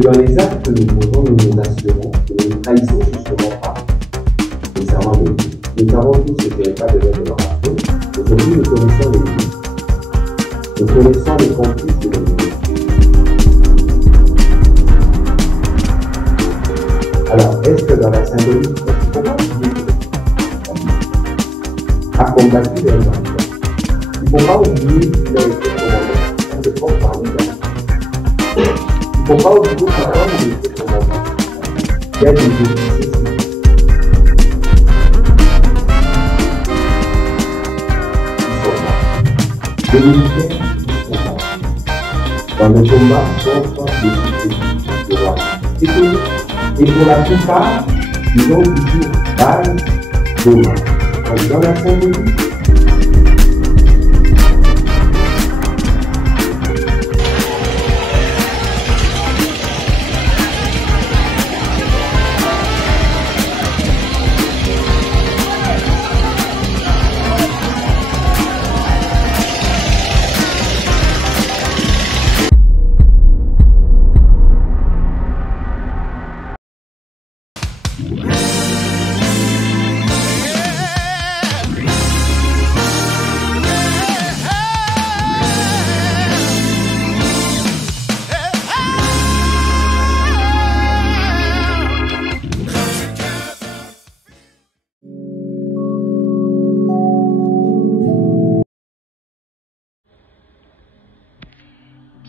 dans les actes que nous posons, nous nous assurons que nous ne trahissons justement pas les serments de Dieu. Nous savons tous que ce n'est pas de l'aide de l'oration. Aujourd'hui, nous connaissons les limites. Nous connaissons les complices de l'ennemi. Alors, est-ce que dans la symbolique, comment a combattu les enfants? Il ne faut pas oublier qu'il a été commandant. On ne peut pas parler d'un. Il ne faut pas oublier pourquoi il était commandant. Il y a des officiers qui sont morts. Des militaires qui sont morts. Dans le combat contre les cités du roi. C'est tout. Et pour la plupart, ils ont toujours base Goma. Donc dans la symbolique,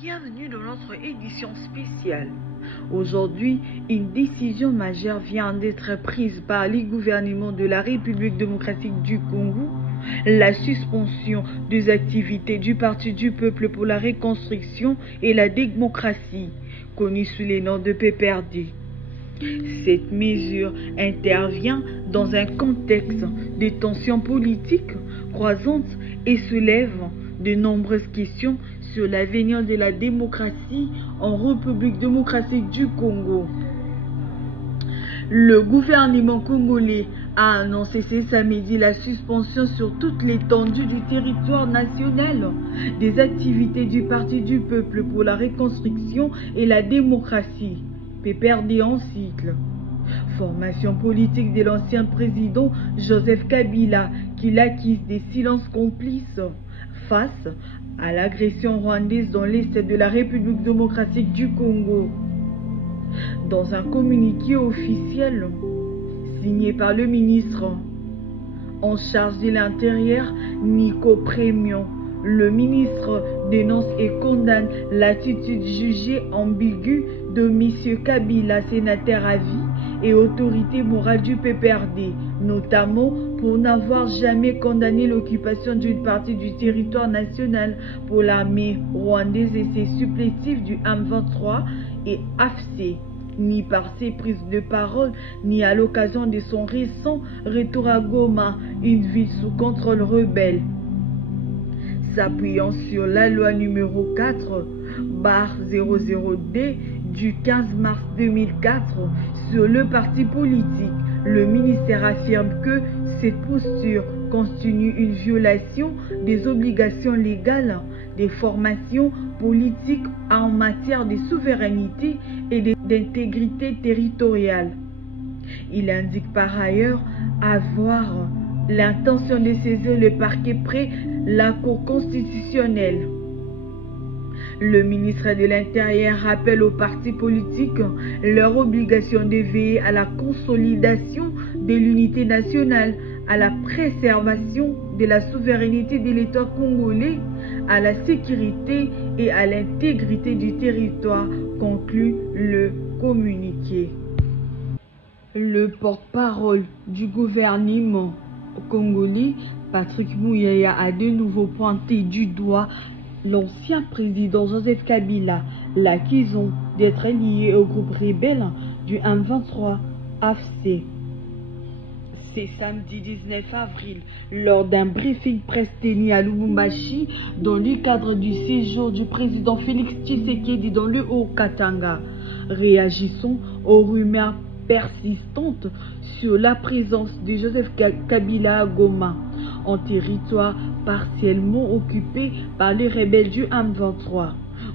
Bienvenue dans notre édition spéciale. Aujourd'hui, une décision majeure vient d'être prise par les gouvernements de la République démocratique du Congo, la suspension des activités du Parti du Peuple pour la Reconstruction et la Démocratie, connu sous les noms de PPRD. Cette mesure intervient dans un contexte de tensions politiques croissantes et soulève de nombreuses questions sur l'avenir de la démocratie en République démocratique du Congo. Le gouvernement congolais a annoncé ce samedi la suspension sur toute l'étendue du territoire national des activités du Parti du Peuple pour la Reconstruction et la Démocratie, PPRD en cycle. Formation politique de l'ancien président Joseph Kabila qui l'accuse des silences complices face à l'agression rwandaise dans l'est de la République démocratique du Congo. Dans un communiqué officiel signé par le ministre en charge de l'Intérieur, Nico Premion, le ministre dénonce et condamne l'attitude jugée ambiguë de M. Kabila, sénateur à vie et autorité morale du PPRD, notamment pour n'avoir jamais condamné l'occupation d'une partie du territoire national pour l'armée rwandaise et ses supplétifs du M23 et AFC, ni par ses prises de parole, ni à l'occasion de son récent retour à Goma, une ville sous contrôle rebelle. S'appuyant sur la loi numéro 4/00D du 15 mars 2004 sur le parti politique, le ministère affirme que cette posture constitue une violation des obligations légales des formations politiques en matière de souveraineté et d'intégrité territoriale. Il indique par ailleurs avoir l'intention de saisir le parquet près la Cour constitutionnelle. Le ministre de l'Intérieur rappelle aux partis politiques leur obligation de veiller à la consolidation de l'unité nationale, à la préservation de la souveraineté de l'État congolais, à la sécurité et à l'intégrité du territoire, conclut le communiqué. Le porte-parole du gouvernement congolais, Patrick Muyaya, a de nouveau pointé du doigt l'ancien président Joseph Kabila, l'accusant d'être lié au groupe rebelle du M23 AFC. C'est samedi 19 avril, lors d'un briefing presse tenu à Lubumbashi, dans le cadre du séjour du président Félix Tshisekedi dans le Haut-Katanga. Réagissons aux rumeurs persistantes sur la présence de Joseph Kabila à Goma, en territoire partiellement occupé par les rebelles du M23.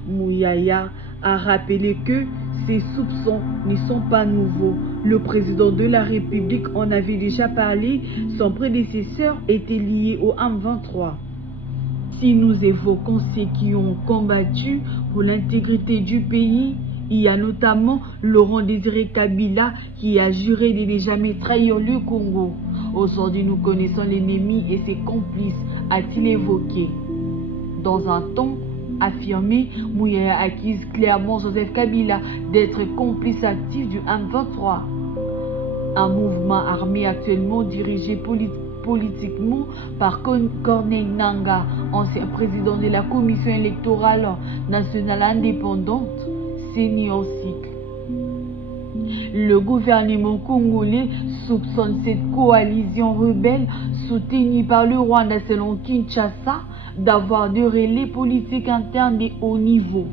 Muyaya a rappelé que Ces soupçons ne sont pas nouveaux. Le président de la République en avait déjà parlé. Son prédécesseur était lié au M23. Si nous évoquons ceux qui ont combattu pour l'intégrité du pays, il y a notamment Laurent Désiré Kabila qui a juré de ne jamais trahir le Congo. Aujourd'hui, nous connaissons l'ennemi et ses complices, a-t-il évoqué. Dans un ton affirmé, Mouyaya accuse clairement Joseph Kabila d'être complice actif du M23. Un mouvement armé actuellement dirigé politiquement par Corneille Nangaa, ancien président de la Commission électorale nationale indépendante, senior cycle. Le gouvernement congolais soupçonne cette coalition rebelle soutenue par le Rwanda selon Kinshasa d'avoir des relais politiques internes de haut niveau.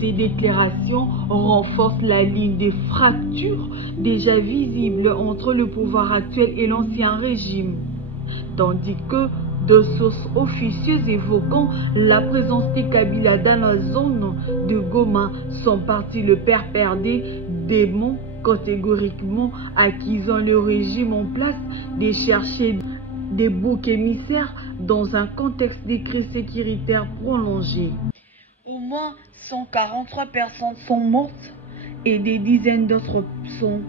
Ces déclarations renforcent la ligne de fracture déjà visible entre le pouvoir actuel et l'ancien régime, tandis que deux sources officieuses évoquant la présence des Kabila dans la zone de Goma sont partis le père perdé des mots catégoriquement accusant le régime en place de chercher des boucs émissaires dans un contexte de crise sécuritaire prolongée. Au moins 143 personnes sont mortes et des dizaines d'autres sont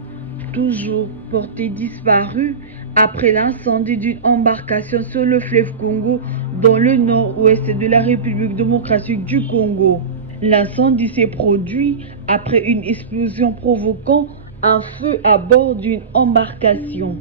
toujours portées disparues après l'incendie d'une embarcation sur le fleuve Congo dans le nord-ouest de la République démocratique du Congo. L'incendie s'est produit après une explosion provoquant un feu à bord d'une embarcation.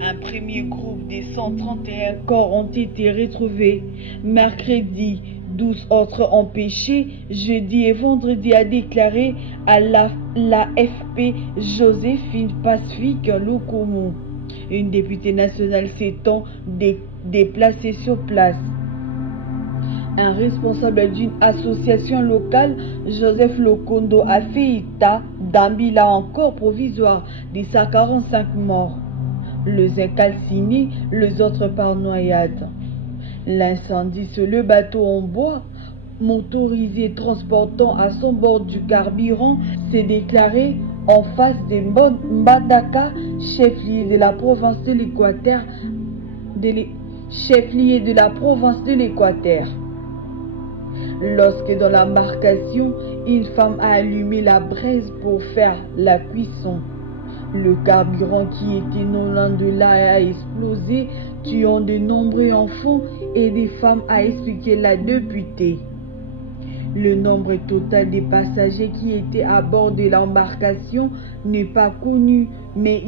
Un premier groupe de 131 corps ont été retrouvés mercredi, 12 autres empêchés jeudi et vendredi, a déclaré à l'AFP Joséphine Pacifique Lokomo, une députée nationale s'étant déplacée sur place. Un responsable d'une association locale, Joseph Lokondo, a fait état d'un bilan encore provisoire de 145 morts, les uns calcinés, les autres par noyade. L'incendie sur le bateau en bois motorisé transportant à son bord du carburant s'est déclaré en face de Mbandaka, chef-lieu de la province de l'Équateur, Lorsque dans l'embarcation, une femme a allumé la braise pour faire la cuisson. Le carburant qui était non loin de là a explosé, tuant de nombreux enfants et des femmes, a expliqué la députée. Le nombre total des passagers qui étaient à bord de l'embarcation n'est pas connu, mais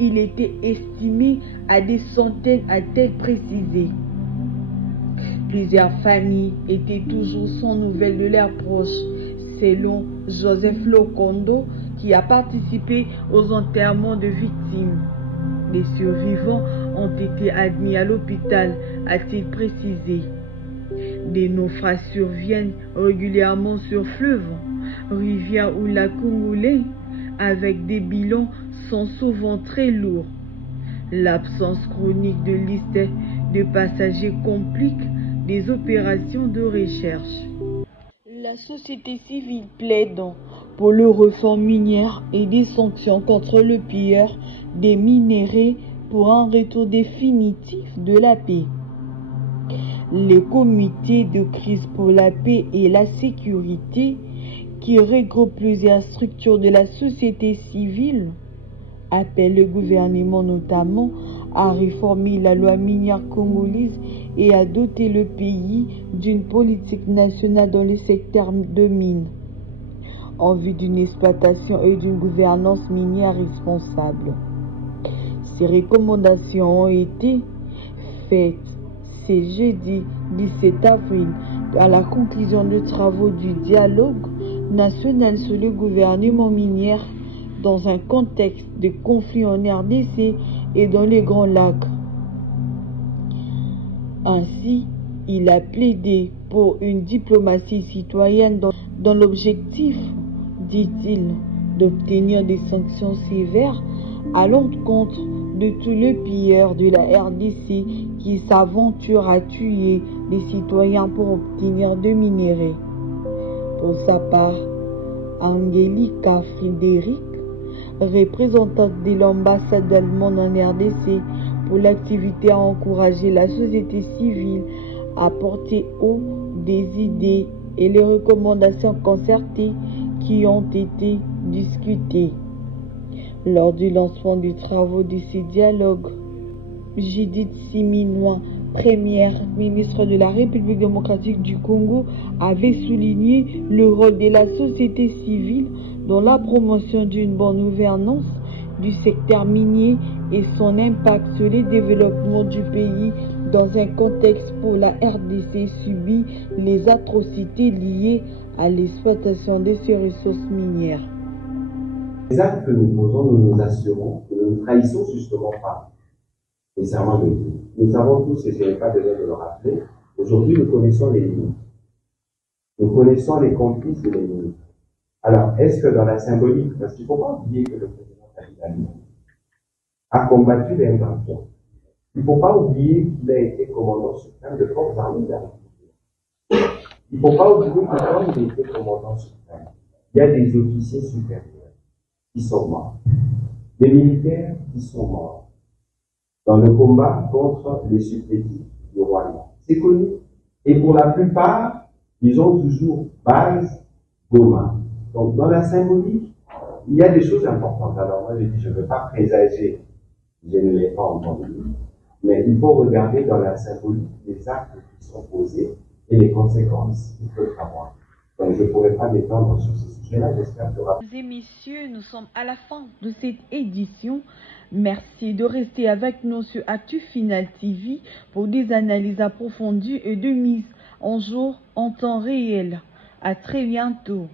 il était estimé à des centaines, a-t-elle précisé. Plusieurs familles étaient toujours sans nouvelles de leurs proches, selon Joseph Lokondo, qui a participé aux enterrements de victimes. Les survivants ont été admis à l'hôpital, a-t-il précisé. Des naufrages surviennent régulièrement sur fleuves, rivières ou lacs congolais, avec des bilans sont souvent très lourds. L'absence chronique de liste de passagers complique des opérations de recherche. La société civile plaide pour le réforme minière et des sanctions contre le pilleur des minerais pour un retour définitif de la paix. Le comité de crise pour la paix et la sécurité, qui regroupe plusieurs structures de la société civile, appelle le gouvernement notamment à réformer la loi minière congolaise et à doter le pays d'une politique nationale dans le secteur de mines, en vue d'une exploitation et d'une gouvernance minière responsable. Ces recommandations ont été faites ce jeudi 17 avril à la conclusion des travaux du dialogue national sur le gouvernement minier dans un contexte de conflit en RDC et dans les Grands Lacs. Ainsi, il a plaidé pour une diplomatie citoyenne dans l'objectif, dit-il, d'obtenir des sanctions sévères à l'encontre de tous les pilleurs de la RDC qui s'aventurent à tuer les citoyens pour obtenir des minéraux. Pour sa part, Angelica Frédéric, représentante de l'ambassade allemande en RDC pour l'activité à encourager la société civile à porter haut des idées et les recommandations concertées qui ont été discutées. Lors du lancement des travaux de ces dialogues, Judith Suminwa, première ministre de la République démocratique du Congo, avait souligné le rôle de la société civile dans la promotion d'une bonne gouvernance du secteur minier et son impact sur le développement du pays dans un contexte où la RDC subit les atrocités liées à l'exploitation de ses ressources minières. Les actes que nous posons, nous nous assurons que nous ne trahissons justement pas les serments de Dieu. Nous savons tous, et je n'ai pas besoin de le rappeler, aujourd'hui nous connaissons les limites. Nous connaissons les complices de l'ennemi. Alors, est-ce que dans la symbolique, parce qu'il ne faut pas oublier que le président Kabila a combattu les M23. Il ne faut pas oublier qu'il a été commandant suprême de forces armées de la République. Il ne faut pas oublier que quand il était commandant suprême, il y a des officiers supérieurs qui sont morts, des militaires qui sont morts dans le combat contre les supplétifs du Rwanda. C'est connu. Et pour la plupart, ils ont toujours base Goma. Donc, dans la symbolique, il y a des choses importantes. Alors, moi, je ne veux pas présager, je ne l'ai pas entendu, mais il faut regarder dans la symbolique les actes qui sont posés et les conséquences qu'ils peuvent avoir. Donc, je ne pourrais pas m'étendre sur ce sujet-là. J'espère que... Mesdames et messieurs, nous sommes à la fin de cette édition. Merci de rester avec nous sur Actu Final TV pour des analyses approfondies et de mise en jour en temps réel. À très bientôt.